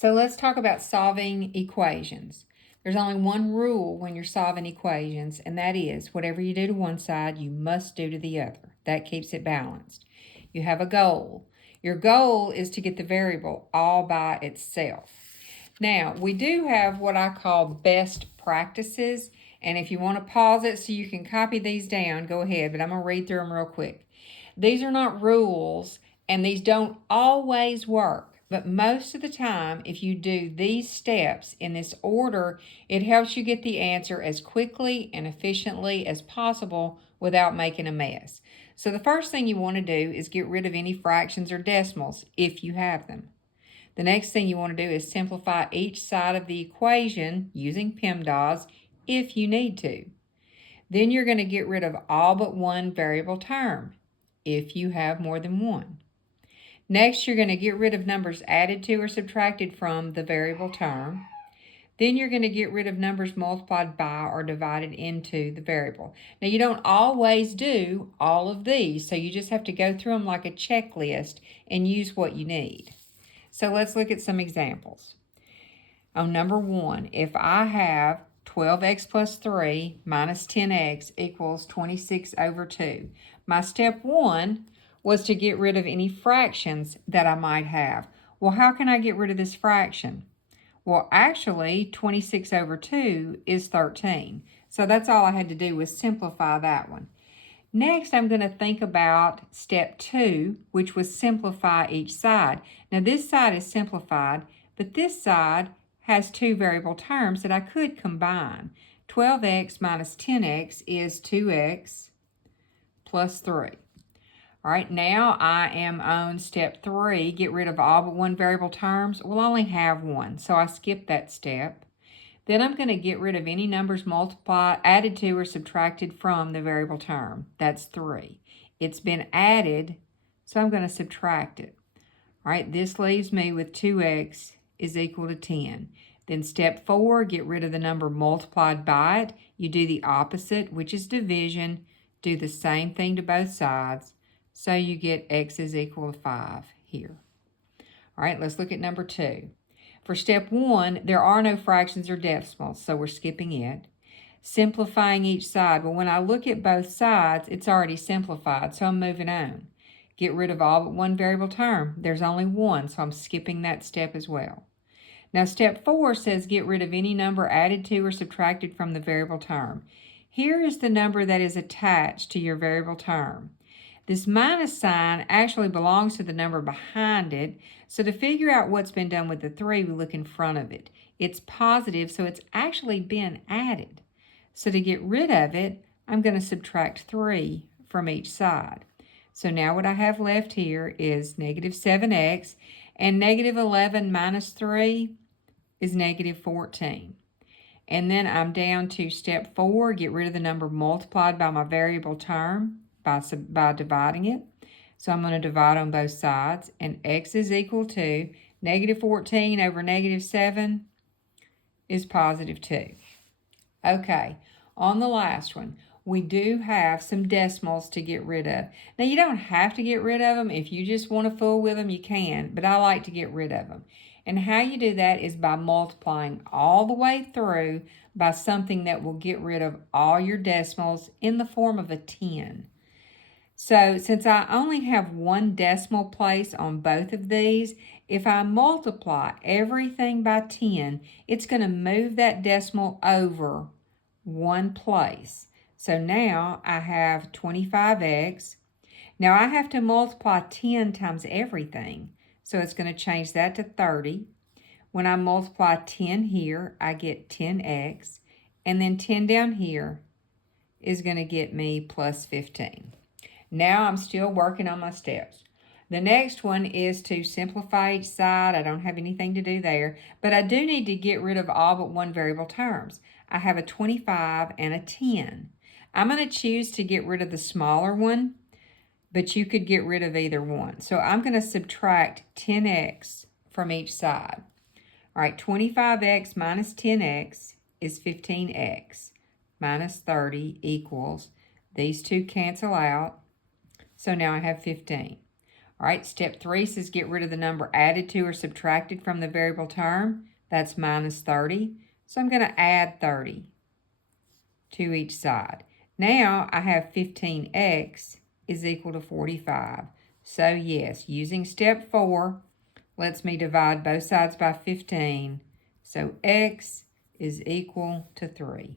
So let's talk about solving equations. There's only one rule when you're solving equations, and that is whatever you do to one side, you must do to the other. That keeps it balanced. You have a goal. Your goal is to get the variable all by itself. Now, we do have what I call best practices, and if you want to pause it so you can copy these down, go ahead, but I'm going to read through them real quick. These are not rules, and these don't always work. But most of the time, if you do these steps in this order, it helps you get the answer as quickly and efficiently as possible without making a mess. So the first thing you want to do is get rid of any fractions or decimals if you have them. The next thing you want to do is simplify each side of the equation using PEMDAS if you need to. Then you're going to get rid of all but one variable term if you have more than one. Next, you're going to get rid of numbers added to or subtracted from the variable term. Then you're going to get rid of numbers multiplied by or divided into the variable. Now, you don't always do all of these, so you just have to go through them like a checklist and use what you need. So let's look at some examples. On number 1, if I have 12x plus 3 minus 10x equals 26 over 2, my step 1 was to get rid of any fractions that I might have. Well, how can I get rid of this fraction? Well, actually, 26 over 2 is 13. So that's all I had to do was simplify that one. Next, I'm going to think about step 2, which was simplify each side. Now, this side is simplified, but this side has two variable terms that I could combine. 12x minus 10x is 2x plus 3. All right, now I am on step 3, get rid of all but one variable terms. We'll only have one, so I skip that step. Then I'm going to get rid of any numbers multiplied, added to, or subtracted from the variable term. That's 3. It's been added, so I'm going to subtract it. All right, this leaves me with 2x is equal to 10. Then step 4, get rid of the number multiplied by it. You do the opposite, which is division. Do the same thing to both sides. So you get x is equal to 5 here. All right, let's look at number 2. For step 1, there are no fractions or decimals, so we're skipping it. Simplifying each side. Well, when I look at both sides, it's already simplified, so I'm moving on. Get rid of all but one variable term. There's only one, so I'm skipping that step as well. Now, step 4 says get rid of any number added to or subtracted from the variable term. Here is the number that is attached to your variable term. This minus sign actually belongs to the number behind it, so to figure out what's been done with the 3, we look in front of it. It's positive, so it's actually been added. So to get rid of it, I'm going to subtract 3 from each side. So now what I have left here is negative 7x, and negative 11 minus 3 is negative 14. And then I'm down to step 4, get rid of the number multiplied by my variable term by dividing it. So I'm going to divide on both sides, and x is equal to negative 14 over negative 7 is positive 2. Okay, on the last one, we do have some decimals to get rid of. Now, you don't have to get rid of them. If you just want to fool with them, you can, but I like to get rid of them. And how you do that is by multiplying all the way through by something that will get rid of all your decimals in the form of a 10. So since I only have one decimal place on both of these, if I multiply everything by 10, it's going to move that decimal over one place. So now I have 25x. Now I have to multiply 10 times everything. So it's going to change that to 30. When I multiply 10 here, I get 10x. And then 10 down here is going to get me plus 15. Now I'm still working on my steps. The next one is to simplify each side. I don't have anything to do there, but I do need to get rid of all but one variable terms. I have a 25 and a 10. I'm going to choose to get rid of the smaller one, but you could get rid of either one. So I'm going to subtract 10x from each side. All right, 25x minus 10x is 15x minus 30 equals, these two cancel out. So now I have 15. All right, step 3 says get rid of the number added to or subtracted from the variable term. That's minus 30. So I'm going to add 30 to each side. Now I have 15x is equal to 45. So yes, using step 4 lets me divide both sides by 15. So x is equal to 3.